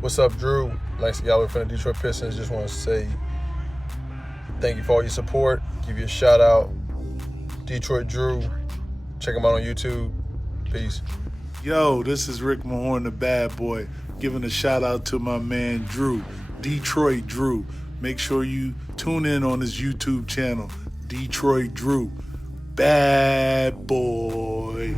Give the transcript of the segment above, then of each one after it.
What's up, Drew? Lance Galloway from the Detroit Pistons. Just want to say thank you for all your support. Give you a shout out. Detroit Drew. Check him out on YouTube. Peace. Yo, this is Rick Mahorn, the bad boy, giving a shout out to my man Drew, Detroit Drew. Make sure you tune in on his YouTube channel, Detroit Drew. Bad boy.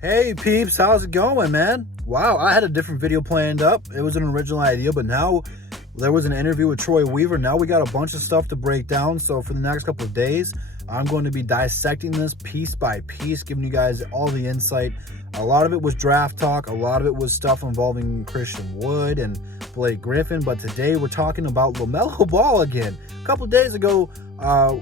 Hey peeps, how's it going, man? Wow, I had a different video planned up. It was an original idea, but now there was an interview with Troy Weaver. Now we got a bunch of stuff to break down. So for the next couple of days, I'm going to be dissecting this piece by piece, giving you guys all the insight. A lot of it was draft talk. A lot of it was stuff involving Christian Wood and Blake Griffin. But today we're talking about Lamelo Ball again. A couple of days ago,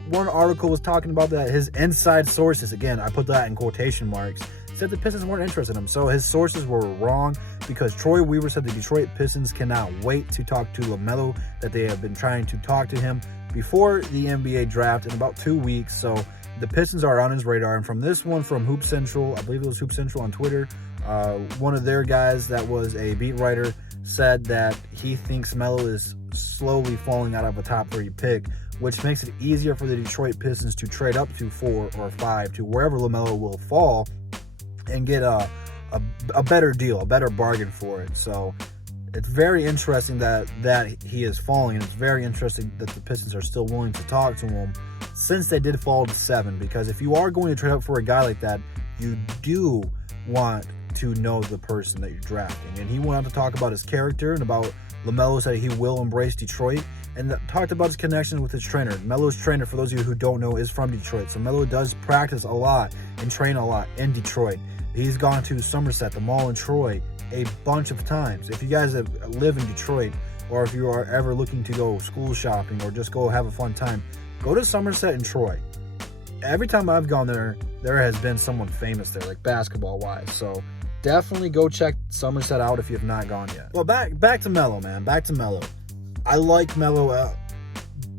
one article was talking about that his inside sources, again, I put that in quotation marks, said the Pistons weren't interested in him. So his sources were wrong, because Troy Weaver said the Detroit Pistons cannot wait to talk to Lamelo, that they have been trying to talk to him before the NBA draft in about 2 weeks. So the Pistons are on his radar. And from this one, from Hoop Central, I believe it was Hoop Central on Twitter, one of their guys that was a beat writer said that he thinks Melo is slowly falling out of a top 3 pick, which makes it easier for the Detroit Pistons to trade up to 4 or 5 to wherever Lamelo will fall and get a better deal, a better bargain for it. So it's very interesting that he is falling, and it's very interesting that the Pistons are still willing to talk to him since they did fall to 7, because if you are going to trade up for a guy like that, you do want to know the person that you're drafting. And he went on to talk about his character and about Lamelo said he will embrace Detroit, and talked about his connection with his trainer. Melo's trainer, for those of you who don't know, is from Detroit. So Melo does practice a lot and train a lot in Detroit. He's gone to Somerset, the mall in Troy, a bunch of times. If you guys live in Detroit, or if you are ever looking to go school shopping or just go have a fun time, go to Somerset and Troy. Every time I've gone there, there has been someone famous there, like basketball-wise. So definitely go check Somerset out if you have not gone yet. Well, back to Melo, man. Back to Melo. I like Melo.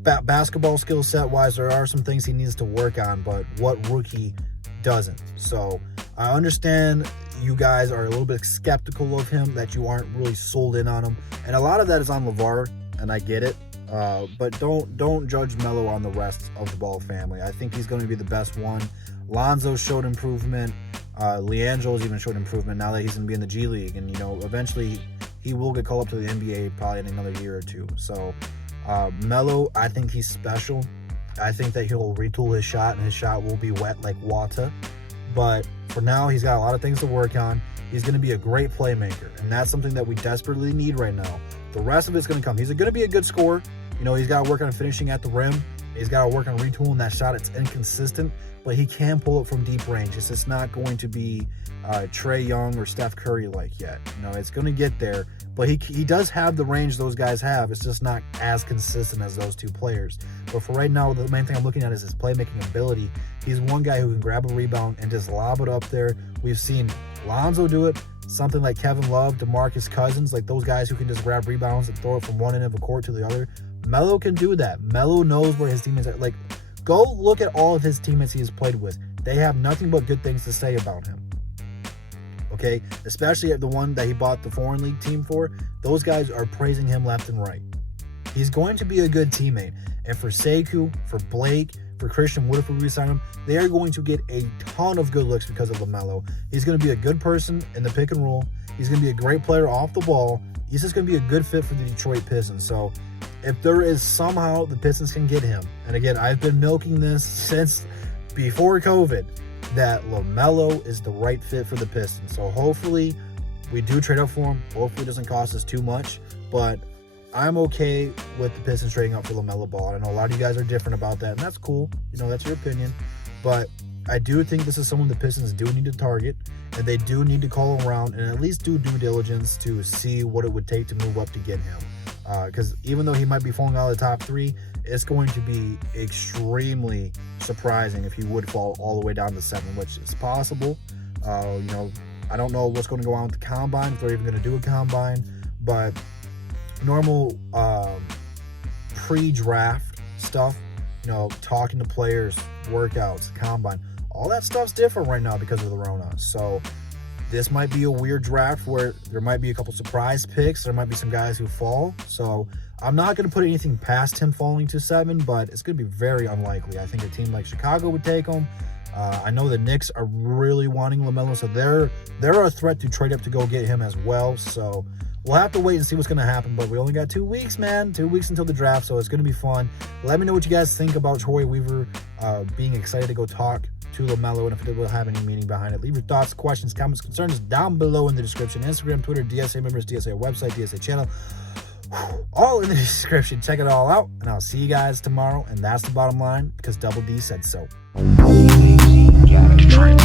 Basketball skill set wise, there are some things he needs to work on, but what rookie doesn't? So I understand you guys are a little bit skeptical of him, that you aren't really sold in on him, and a lot of that is on LeVar, and I get it. But don't judge Melo on the rest of the Ball family. I think he's going to be the best one. Lonzo showed improvement. Leandro's even showed improvement now that he's going to be in the G League, and eventually he will get called up to the NBA probably in another year or two. So Melo, I think he's special. I think that he'll retool his shot, and his shot will be wet like water. But for now, he's got a lot of things to work on. He's going to be a great playmaker, and that's something that we desperately need right now. The rest of it's going to come. He's going to be a good scorer. He's got to work on finishing at the rim. He's got to work on retooling that shot. It's inconsistent, but he can pull it from deep range. It's just not going to be Trae Young or Steph Curry like yet. It's going to get there, but he does have the range those guys have. It's just not as consistent as those two players. But for right now, the main thing I'm looking at is his playmaking ability. He's one guy who can grab a rebound and just lob it up there. We've seen Lonzo do it. Something like Kevin Love, DeMarcus Cousins, like those guys who can just grab rebounds and throw it from one end of a court to the other. Melo can do that. Melo knows where his teammates are. Like, go look at all of his teammates he has played with. They have nothing but good things to say about him. Okay? Especially the one that he bought the foreign league team for. Those guys are praising him left and right. He's going to be a good teammate. And for Sekou, for Blake, for Christian Wood, if we re-sign him, they are going to get a ton of good looks because of Lamelo. He's going to be a good person in the pick and roll. He's going to be a great player off the ball. He's just going to be a good fit for the Detroit Pistons. So if there is somehow the Pistons can get him, and again, I've been milking this since before COVID, that Lamelo is the right fit for the Pistons. So hopefully we do trade up for him. Hopefully it doesn't cost us too much, but I'm okay with the Pistons trading up for Lamelo Ball. I know a lot of you guys are different about that, and that's cool. That's your opinion. But I do think this is someone the Pistons do need to target, and they do need to call around and at least do due diligence to see what it would take to move up to get him. Because even though he might be falling out of the top 3, it's going to be extremely surprising if he would fall all the way down to 7, which is possible. I don't know what's going to go on with the combine, if they're even going to do a combine, but normal pre-draft stuff, talking to players, workouts, combine, all that stuff's different right now because of the Rona. So this might be a weird draft where there might be a couple surprise picks. There might be some guys who fall. So I'm not going to put anything past him falling to 7, but it's going to be very unlikely. I think a team like Chicago would take him. I know the Knicks are really wanting Lamelo, so they're a threat to trade up to go get him as well. So we'll have to wait and see what's going to happen, but we only got 2 weeks, man. 2 weeks until the draft, so it's going to be fun. Let me know what you guys think about Troy Weaver being excited to go talk to Lamelo, and if it will have any meaning behind it. Leave your thoughts, questions, comments, concerns down below in the description. Instagram, Twitter, DSA members, DSA website, DSA channel, all in the description. Check it all out, and I'll see you guys tomorrow, and that's the bottom line, because Double D said so. Detroit.